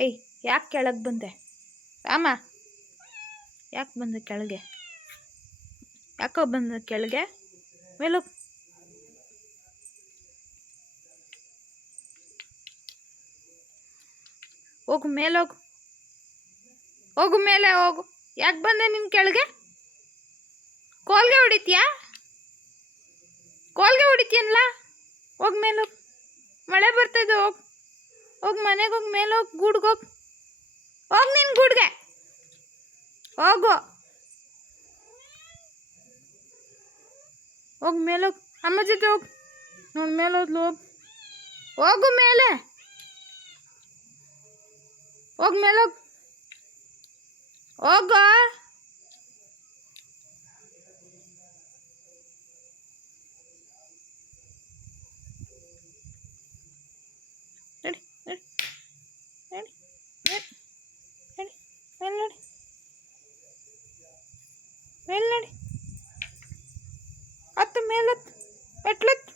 ಏಯ್, ಯಾಕೆ ಕೆಳಗೆ ಬಂದೆ ರಾಮ? ಯಾಕೆ ಬಂದೆ ಕೆಳಗೆ? ಯಾಕೋ ಬಂದ ಕೆಳಗೆ? ಮೇಲೋಗು. ಹೋಗು ಮೇಲೋಗು. ಹೋಗು ಮೇಲೆ ಹೋಗು. ಯಾಕೆ ಬಂದೆ ನಿನ್ನ ಕೆಳಗೆ? ಕೋಲ್ಗೆ ಹೊಡಿತೀಯಾ? ಕೋಲ್ಗೆ ಹೊಡಿತೀಯಲ್ಲ? ಹೋಗಿ ಮೇಲೋಗು. ಮಳೆ ಬರ್ತಾಯಿದ್ದು. ಹೋಗು ಹೋಗಿ ಮನೆಗೆ ಹೋಗಿ ಮೇಲೋಗಿ ಗೂಡ್ಗೋಗಿ. ಹೋಗಿ ನಿನ್ನ ಗೂಡ್ಗೆ ಹೋಗು. ಹೋಗಿ ಮೇಲೋಗಿ. ಅಮ್ಮ ಜೊತೆ ಹೋಗು. ನೋಡಿ ಮೇಲೋದ್ಲು. ಹೋಗು ಹೋಗು ಮೇಲೆ. ಹೋಗಿ ಮೇಲೋಗು. ಹೋಗು. ನಡಿ ನಡಿ ನಡಿ ನಡಿ ಮೇಲೆ ನಡಿ. ಮೇಲೆ ನಡಿ. ಹತ್ತು ಮೇಲತ್ತು ಮೆಟ್ಲತ್ತು.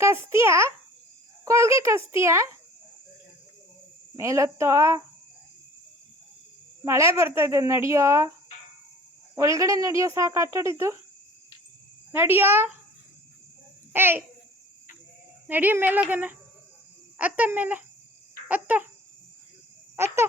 ಕಸ್ತೀಯಾ? ಕೋಲ್ಗೆ ಕಸ್ತೀಯಾ? ಮೇಲತ್ತೋ. ಮಳೆ ಬರ್ತಾಯಿದೆ, ನಡಿಯೋ. ಒಳಗಡೆ ನಡಿಯೋ. ಸಾಕು ಆಟಾಡಿದ್ದು. ನಡಿಯೋ. ಏಯ್, ನಡಿಯೋ ಮೇಲೋಗನ. ಹತ್ತ ಮೇಲೆ ಹತ್ತ ಹತ್ತ.